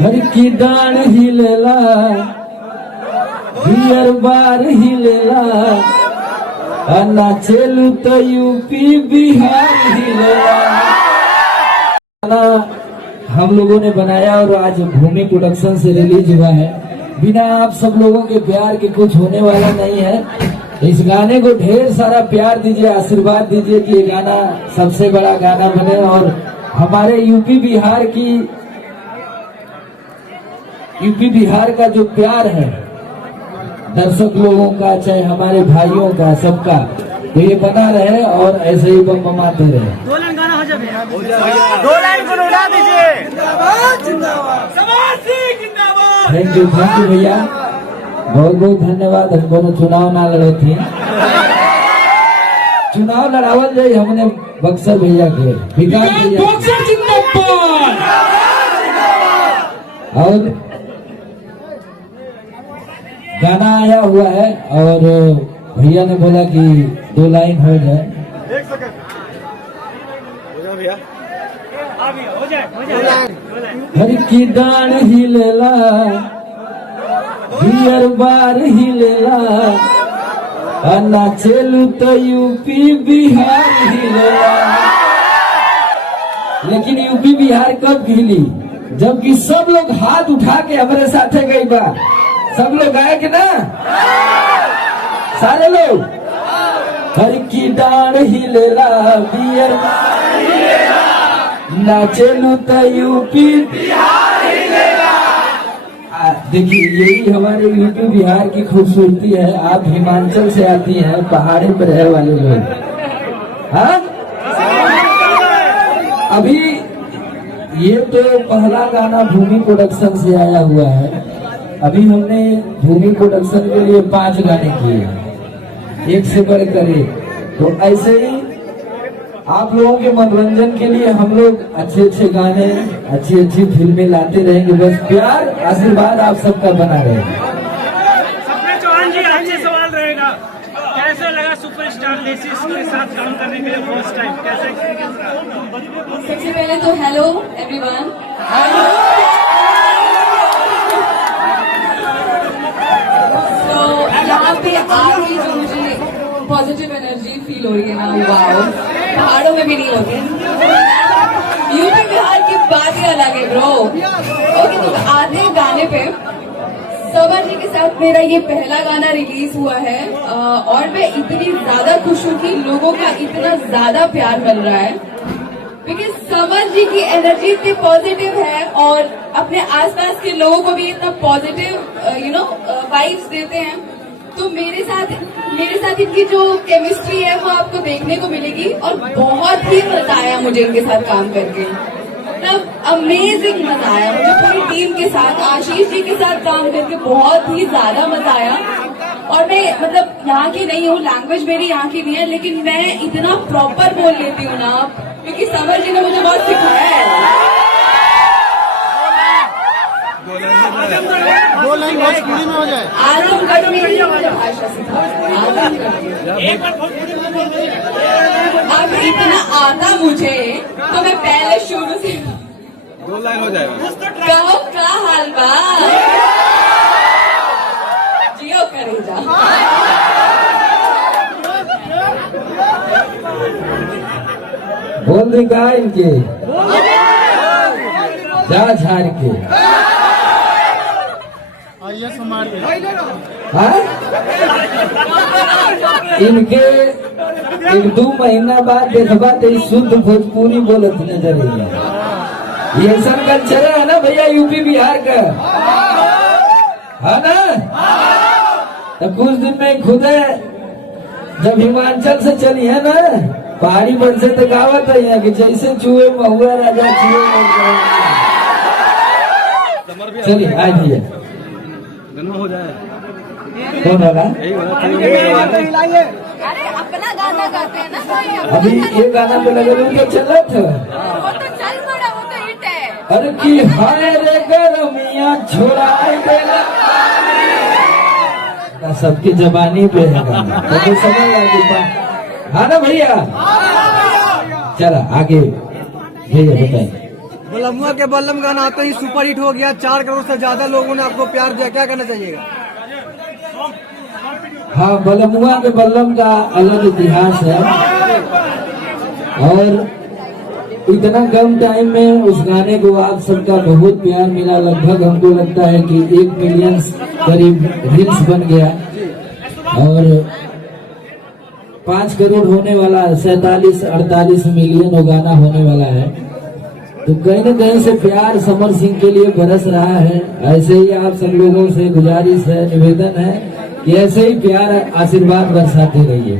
हर की डांड हिलेला, beer bar हिलेला, नाचेलू तो यूपी बिहार हिलेला। हम लोगों ने बनाया और आज भूमि प्रोडक्शन से रिलीज हुआ है। बिना आप सब लोगों के प्यार के कुछ होने वाला नहीं है। इस गाने को ढेर सारा प्यार दीजिए, आशीर्वाद दीजिए कि ये गाना सबसे बड़ा गाना बने और हमारे यूपी बिहार का जो प्यार है दर्शक लोगों का, चाहे हमारे भाइयों का, सबका, तो ये बना रहे और ऐसे ही बम बमाते रहे। दो लाइन गाना हो जाए, दो लाइन को उड़ा दीजिए। थैंक यू भैया, बहुत बहुत धन्यवाद। हम दोनों चुनाव ना लड़े थे, चुनाव लड़ावल जाए हमने बक्सर भैया के, विकास भैया और गाना आया हुआ है और भैया ने बोला कि 2 लाइन हो जाए। हर की डांड हिलेला, बियर बार हिलेला, नाचेलू तो यूपी बिहार हिलेला। लेकिन यूपी बिहार कब हिली? जबकि सब लोग हाथ उठा के हमारे साथे गई बा। सब लोग आए कि ना? सारे लोग। हर की डांड हिलेला, बियर बार हिलेला, नाचेलू तो यूपी बिहार हिलेला। देखिए यही हमारे यूपी बिहार की खूबसूरती है। आप हिमाचल से आती हैं, पहाड़ी पर रहने वाले लोग। हाँ, अभी ये तो पहला गाना भूमि प्रोडक्शन से आया हुआ है। अभी हमने भूमि प्रोडक्शन के लिए 5 गाने किए, एक से बढ़कर एक। तो ऐसे ही आप लोगों के मनोरंजन के लिए हम लोग अच्छे अच्छे गाने, अच्छी अच्छी फिल्में लाते रहेंगे। बस प्यार आशीर्वाद आप सबका बना रहे। सपने चौहान जी, आपसे सवाल रहेगा, कैसे लगा सुपरस्टार लेसिस के साथ काम करने के लिए फर्स्ट टाइम? कैसे एक्सपीरियंस रहा? सबसे पहले तो हेलो एवरीवन। तो यहाँ पे आके जो मुझे पॉजिटिव एनर्जी फील हो रही है ना, वाओ, पहाड़ों में भी नहीं होती। यूपी बिहार की बात ही अलग है ब्रो। ओके, तो आते हैं गाने पे। समर जी के साथ मेरा ये पहला गाना रिलीज हुआ है और मैं इतनी ज्यादा खुश हूँ कि लोगों का इतना ज्यादा प्यार मिल रहा है, क्योंकि समर जी की एनर्जी इतनी पॉजिटिव है और अपने आसपास के लोगों को भी इतना पॉजिटिव वाइब्स देते हैं। तो मेरे साथ इनकी जो केमिस्ट्री है वो आपको देखने को मिलेगी और बहुत ही मजा आया मुझे इनके साथ काम करके। मतलब अमेजिंग मजा आया मुझे पूरी टीम के साथ, आशीष जी के साथ काम करके बहुत ही ज्यादा मजा आया। और मैं मतलब यहाँ की नहीं हूँ, लैंग्वेज मेरी यहाँ की नहीं है, लेकिन मैं इतना प्रॉपर बोल लेती हूँ ना, क्योंकि समर जी ने मुझे बहुत सिखाया है। 2 लाइन भोजपुरी में हो जाए। आजमगढ़ में ही मुझे भाषा सिखाया, अब इतना आता मुझे तो मैं पहले शुरू से 2 लाइन हो जाएगा। कहो का हाल बा, जियो करेजा। बोल दी का इनके जा झाड़ के हाँ? इनके 1-2 महीना बाद देखबा तो शुद्ध भोजपुरी बोलत नजर आई। ये सब कल्चर है ना भैया यूपी बिहार का, है ना? तो कुछ दिन में खुद जब हिमाचल से चली है ना, पहाड़ी बन से तो गावत है कि जैसे चूहे महुआ राजा चूहे। चलिए आज भैया हो जाए। कौन होगा? अरे अपना गाना गाते हैं ना। अभी ये गाना पे लगे उनके चला था, वो तो चल पड़ा, वो तो हिट है। अरे की हाय रे गरमिया छोड़ाए देला, सबकी जबानी पे है गाना, तो समझ लगा। हाँ ना भैया? चला आगे भैया बताइए। बलमुआ के बल्लम गाना आते ही सुपर हिट हो गया, 4 करोड़ से ज्यादा लोगों ने आपको प्यार दिया, क्या कहना चाहिएगा? हाँ, बलमुआ के बल्लम का अलग इतिहास है और इतना कम टाइम में उस गाने को आप सबका बहुत प्यार मिला। लगभग हमको लगता है कि 1 मिलियन करीब रील्स बन गया और 5 करोड़ होने वाला, 47-48 मिलियन वो गाना होने वाला है। तो कहीं न कहीं से प्यार समर सिंह के लिए बरस रहा है। ऐसे ही आप सब लोगों से गुजारिश है, निवेदन है कि ऐसे ही प्यार आशीर्वाद बरसाते रहिए।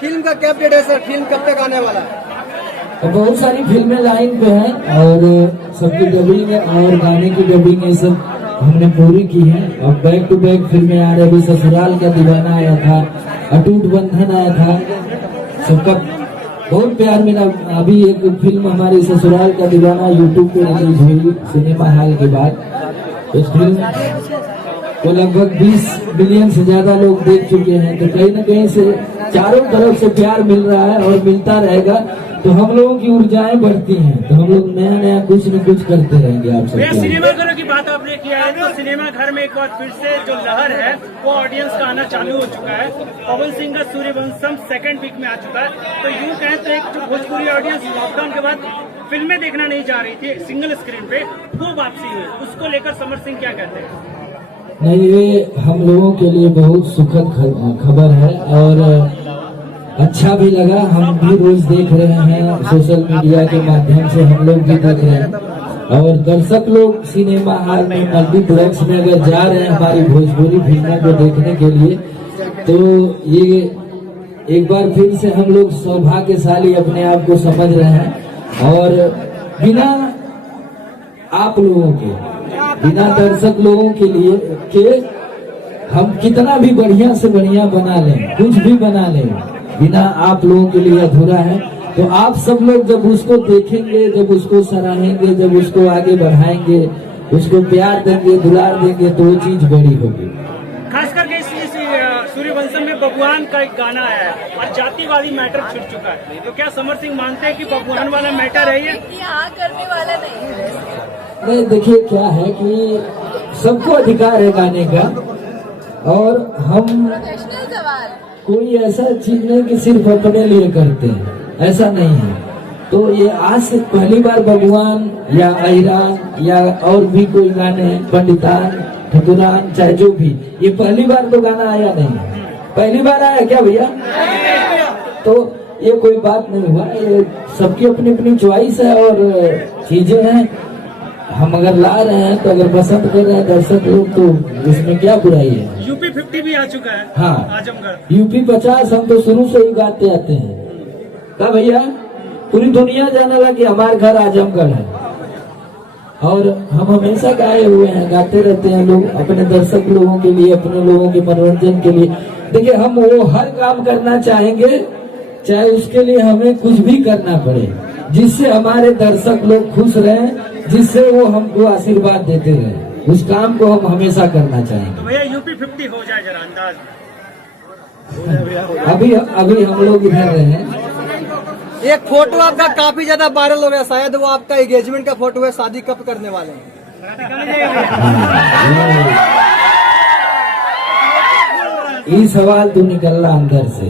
फिल्म का क्या अपडेट है सर? फिल्म कब तक आने वाला है? तो बहुत सारी फिल्में लाइन पे हैं और सबकी डबिंग और गाने की डबिंग ये सब हमने पूरी की है। अब बैक टू बैक फिल्में आ रही। अभी ससुराल का दीवाना आया था, अटूट बंधन आया था, सबका बहुत प्यार मिला। अभी एक फिल्म हमारी ससुराल का दीवाना यूट्यूब पे रिलीज हुई सिनेमा हॉल के बाद। उस फिल्म को लगभग 20 मिलियन से ज्यादा लोग देख चुके हैं। तो कहीं न कहीं से चारों तरफ से प्यार मिल रहा है और मिलता रहेगा, तो हम लोगों की ऊर्जाएं बढ़ती हैं, तो हम लोग नया नया कुछ न कुछ करते रहेंगे। आप सब सिनेमाघरों की बात आपने किया है, तो सिनेमा घर में एक बार फिर से जो लहर है वो ऑडियंस का आना चालू हो चुका है। पवन सिंह का सूर्यवंशम 2nd वीक में आ चुका है। तो यूं कहें तो एक जो भोजपुरी ऑडियंस लॉकडाउन के बाद फिल्में देखना नहीं जा रही थी सिंगल स्क्रीन पे, वो वापसी हुई, उसको लेकर समर सिंह क्या कहते हैं? नहीं, ये हम लोगों के लिए बहुत सुखद खबर है और अच्छा भी लगा। हम भी रोज देख रहे हैं, सोशल मीडिया के माध्यम से हम लोग भी देख रहे हैं और दर्शक लोग सिनेमा हॉल में, मल्टीप्लेक्स में अगर जा रहे हैं हमारी भोजपुरी फिल्मों को देखने के लिए, तो ये एक बार फिर से हम लोग सौभाग्यशाली अपने आप को समझ रहे हैं। और बिना आप लोगों के, बिना दर्शक लोगों के लिए के हम कितना भी बढ़िया से बढ़िया बना लें, कुछ भी बना लें, बिना आप लोगों के लिए अधूरा है। तो आप सब लोग जब उसको देखेंगे, जब उसको सराहेंगे, जब उसको आगे बढ़ाएंगे, उसको प्यार देंगे, दुलार देंगे, तो वो चीज बड़ी होगी। खास करके इस सूर्यवंशम में बबुआन का एक गाना आया है और जातिवादी मैटर छिड़ चुका है, तो क्या समर सिंह मानते हैं कि बबुआन वाला मैटर है ये? यहाँ करने वाला नहीं है। नहीं, देखिए क्या है कि सबको अधिकार है गाने का और हम प्रोफेशनल सवाल। कोई ऐसा चीज नहीं कि सिर्फ अपने लिए करते हैं, ऐसा नहीं है। तो ये आज से पहली बार बबुआन या अहिरान या और भी कोई गाने, पंडितान, ठकुरान, चाहे जो भी, ये पहली बार तो गाना आया नहीं। पहली बार आया क्या भैया? तो ये कोई बात नहीं हुआ, ये सबकी अपनी अपनी चॉइस है और चीजें हैं। हम अगर ला रहे हैं तो अगर पसंद कर रहे हैं दर्शक लोग, तो इसमें क्या बुराई है? यूपी 50 भी आ चुका है। हाँ, आजमगढ़ यूपी 50 हम तो शुरू से ही गाते आते हैं। क्या भैया, पूरी दुनिया जाने लगा कि हमारे घर आजमगढ़ है और हम हमेशा गाए हुए हैं, गाते रहते हैं लोग अपने दर्शक लोगों के लिए, अपने लोगों के मनोरंजन के लिए। देखिए, हम वो हर काम करना चाहेंगे, चाहे उसके लिए हमें कुछ भी करना पड़े, जिससे हमारे दर्शक लोग खुश रहें, जिससे वो हमको आशीर्वाद देते रहे, उस काम को हम हमेशा करना चाहेंगे। तो भैया यूपी 50 हो जाए जरा अंदाज। अभी हम लोग इधर रहे हैं। एक फोटो आपका काफी ज्यादा वायरल हो गया, शायद वो आपका एंगेजमेंट का फोटो है, शादी कब करने वाले हैं? ये सवाल तो निकल रहा अंदर से।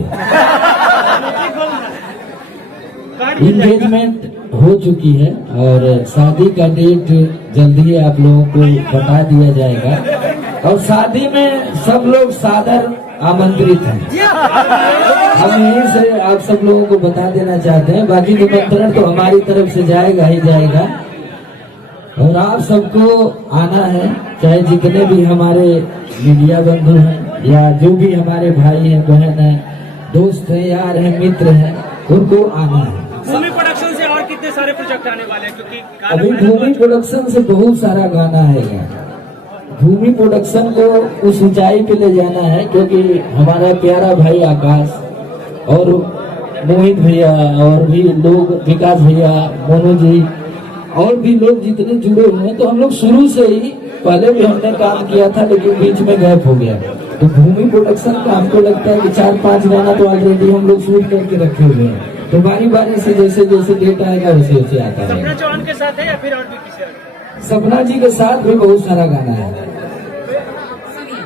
एंगेजमेंट हो चुकी है और शादी का डेट जल्दी आप लोगों को बता दिया जाएगा और शादी में सब लोग सादर आमंत्रित हैं। हम यहीं से आप सब लोगों को बता देना चाहते हैं, बाकी निमंत्रण तो हमारी तरफ से जाएगा ही जाएगा और आप सबको आना है, चाहे जितने भी हमारे मीडिया बंधु हैं या जो भी हमारे भाई हैं, बहन हैं, दोस्त हैं, यार हैं, मित्र हैं, उनको आना है। भूमि प्रोडक्शन से और कितने सारे प्रोजेक्ट आने वाले हैं? क्योंकि अभी भूमि प्रोडक्शन से बहुत सारा गाना है। भूमि प्रोडक्शन को उस ऊंचाई पे ले जाना है, क्योंकि हमारा प्यारा भाई आकाश और मोहित भैया और भी लोग, विकास भैया, मोनू जी और भी लोग जितने जुड़े हुए हैं, तो हम लोग शुरू से ही, पहले भी हमने काम किया था लेकिन बीच में गैप हो गया। तो भूमि प्रोडक्शन का हमको लगता है कि 4-5 गाना तो ऑलरेडी हम लोग शूट करके रखे हुए हैं तो बारी बारी से जैसे जैसे डेट आएगा वैसे वैसे आता सपना है। चौहान के साथ है या फिर और भी किसी और? सपना जी के साथ भी बहुत सारा गाना है। सुनिए,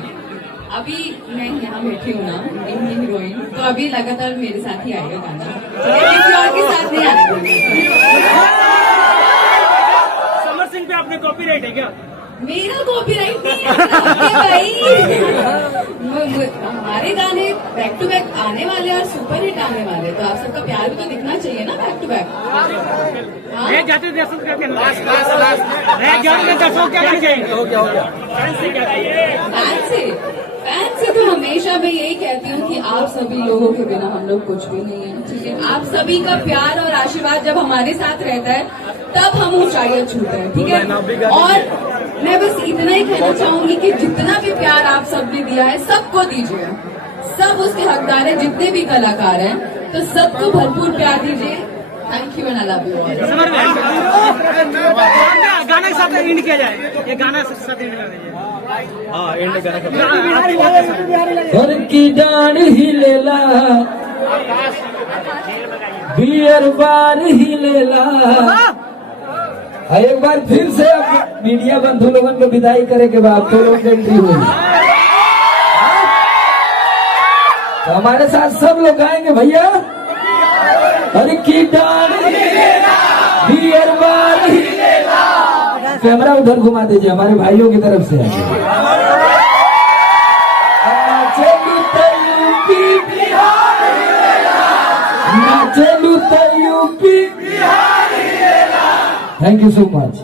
अभी मैं यहाँ बैठी हूँ ना, इनकी हीरोइन, तो अभी लगातार मेरे साथ ही आएगा गाना, किसी और के साथ नहीं आएगा। समर सिंह पे आपने कॉपीराइट है क्या? मेरा कॉपीराइट नहीं है भाई। हमारे गाने बैक टू बैक आने वाले और सुपर हिट आने वाले, तो आप सबका प्यार भी तो दिखना चाहिए ना बैक टू बैक। रह जाते दर्शकों क्या कहना रह जाते दर्शकों क्या कहना चाहिए? फैंस से क्या चाहिए? फैन से तो हमेशा मैं यही कहती हूँ कि आप सभी लोगों के बिना हम लोग कुछ भी नहीं है, ठीक है। आप सभी का प्यार और आशीर्वाद जब हमारे साथ रहता है तब हम ऊंचाइयां छूते हैं, ठीक है। और मैं बस इतना ही कहना चाहूंगी कि जितना भी प्यार आप सबने दिया है सबको दीजिए, सब उसके हकदार हैं, जितने भी कलाकार हैं, तो सबको भरपूर प्यार दीजिए। Thank you and I love you all. Summer गाना के साथ एंड किया जाए, ये गाना के साथ एंड कर दीजिए। हाँ एंड और की डांड ही लेला बियर बार ही लेला। एक बार फिर से अब मीडिया बंधु लोगों को विदाई करे के बाद तो लोग एंट्री हुई, तो हमारे साथ सब लोग गाएंगे भैया। अरे की डांड ही लेला बियर बार ही लेला। कैमरा उधर घुमा दीजिए, हमारे भाइयों की तरफ से नाचेलू तो UP. Thank you so much.